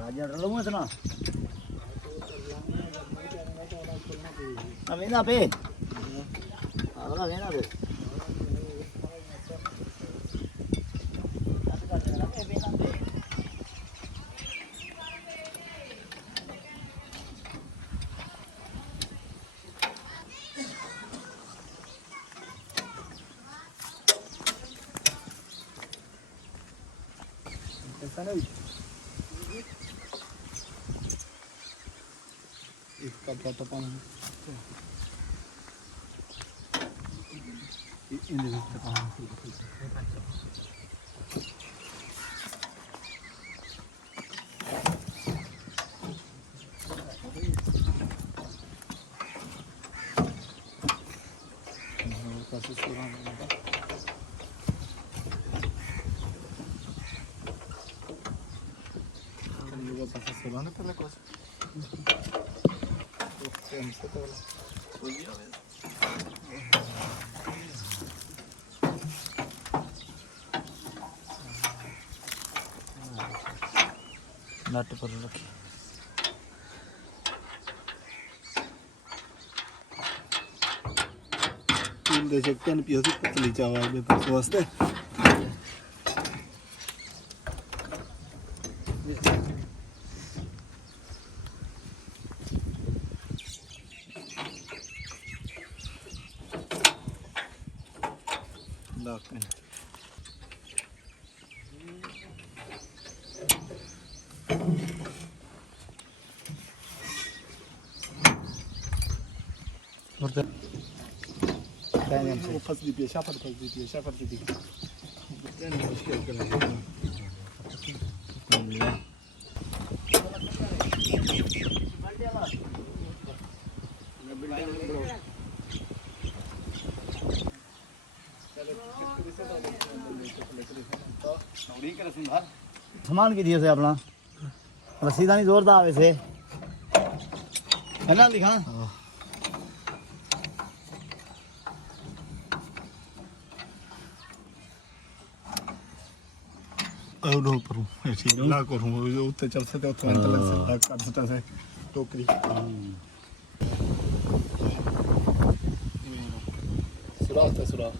Raja terlalu sana. Kami na pe. Wala na pe. Sana इसका क्या पानी Solana pela coisa. नट पर रखी दे सकते हैं पियोसी पतली चावल में तो वास्ते वो फसली पे शाफर फसली पे शाफर की दिख ये मुश्किल कर रहा है सामान की दिए से अपना रसीदा नहीं जोरदार आवे से है ना लिखा औरो परू ऐसी ला करूं जो उत्ते चल सकते हो तो लग से ला कर सकता से टोकरी सुराख है सुराख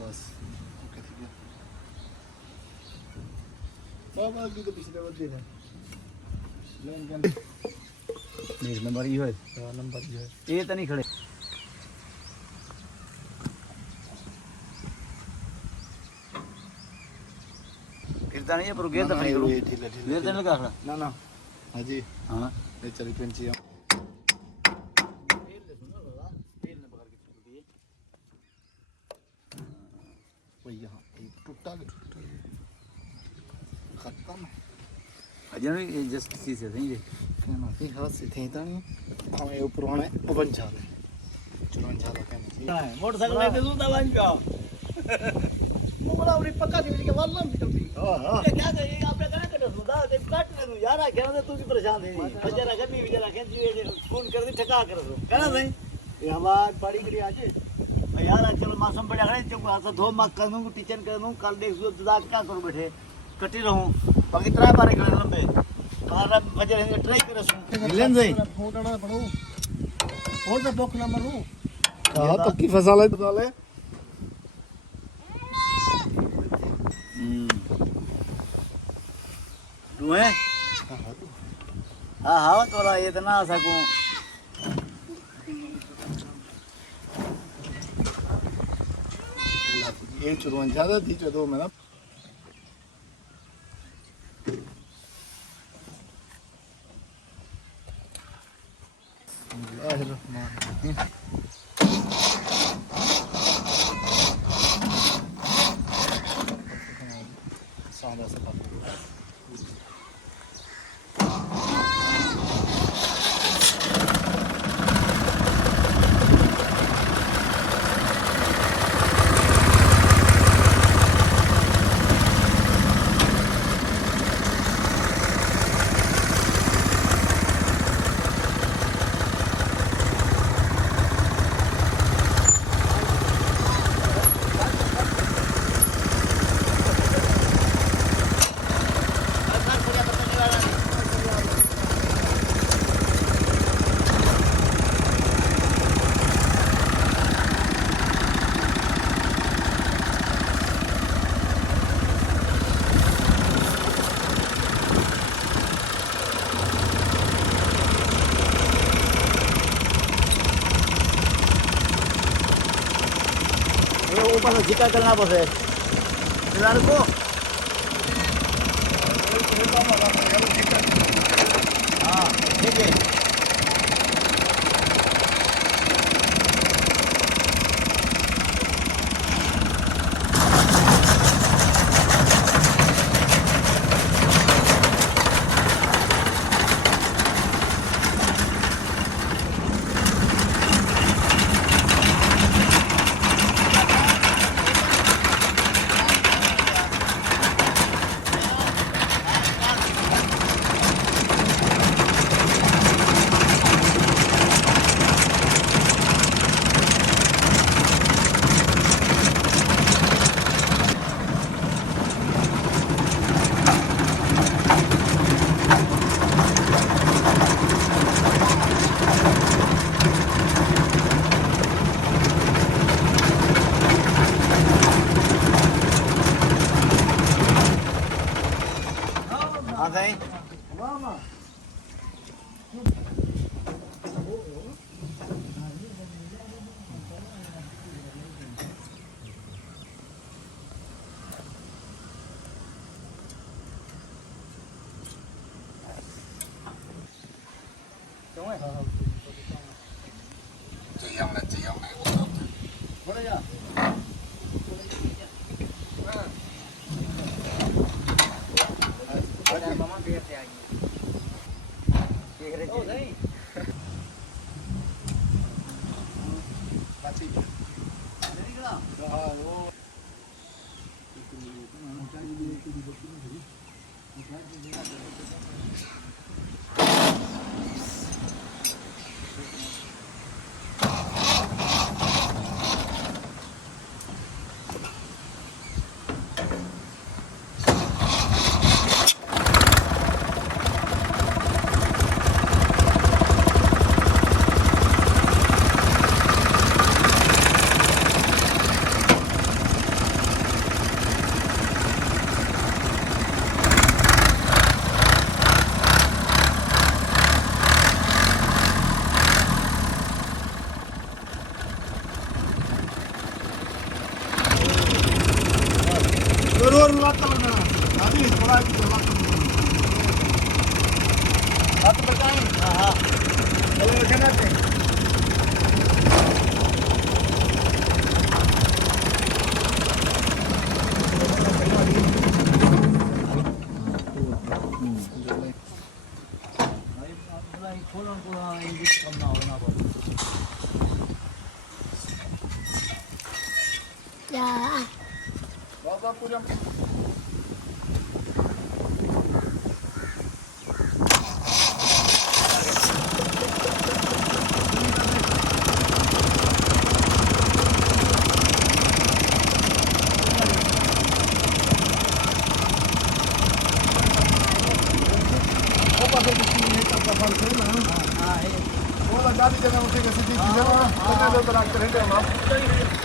बस ओके ठीक है बाबा की तो पिछले बार देना लेन एक नंबर ही है नंबर ही है ये तो नहीं खड़े फिरता नहीं है पर गेट तो खड़ी करो गेट तो लगा खड़ा ना ना हां जी हां ये चली 20 तेल ले सुनो लगा तेल ने पकड़ के छोड़ दिए वो यहां टूटा खत्म अजन जस्ट सी से थे ये कहना कि हाथ से थे ता हमें ऊपर होने ओपन चाल चलन चाल है मोटरसाइकिल लेके दूं दवाई का वो बोला अपनी पक्का थी के वाला भी चलती हां ये क्या करे आपने कहां कट सुधा दे काट ले तू यार कहना तू भी परेशान है बेचारा गड्डी बेचारा खेंची फोन कर दे ठका कर दो कहना नहीं ये आवाज बड़ी करी आज यार चल मौसम बढ़िया है जब ऐसा धो मत कर दूं टीचर कर दूं कल देख सुधा दाद क्या करूं बैठे कटी रहूं बाकी 3 बार निकले लंबे मारा मजे ट्राई कर सु मिलन सही फोटोड़ा पड़ो और तो बॉक्स नंबर हूं हां पक्की फसल है तू है हां हां तोला इतना सकूं ये चुरवन ज्यादा थी जो दो मेरा सादा सा पास झिका करना पड़े इधर को हाँ ठीक है हाँ सही这样来，बोले जा मामा देर से आई देख रहे थे नहीं Masih. नहीं निकला वो जरूर बात करना अभी थोड़ा बात बताएं हाँ हाँ चलो कहना थे Ya. Bapak punya वो लगा दीजिए ना उसे कैसे दीजिए ना कितने लोग तलाक करेंगे हम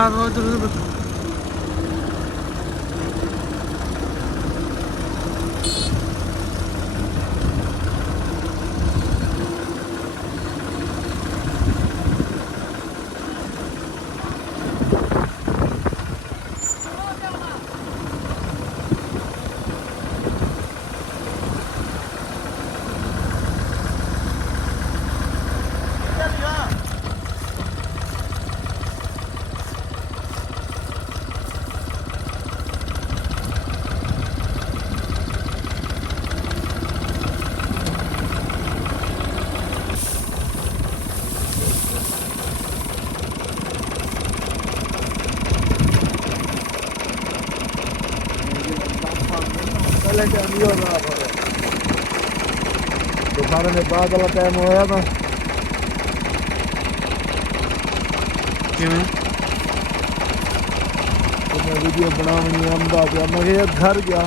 ਦਿਖਾ ਦੋ ਇਧਰ पहले क्या नहीं हो रहा था दोपहर में बाद वाला टाइम होया था ਕਿਵੇਂ तो मैं वीडियो बनावनी आंदा पिया मैं किहा घर गया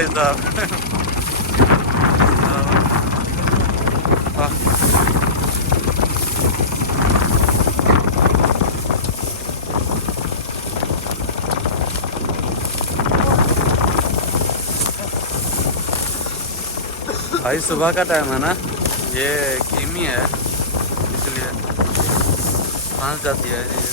भाई साहब। भाई सुबह का टाइम है ना, ये कीमी है इसलिए फंस जाती है ये।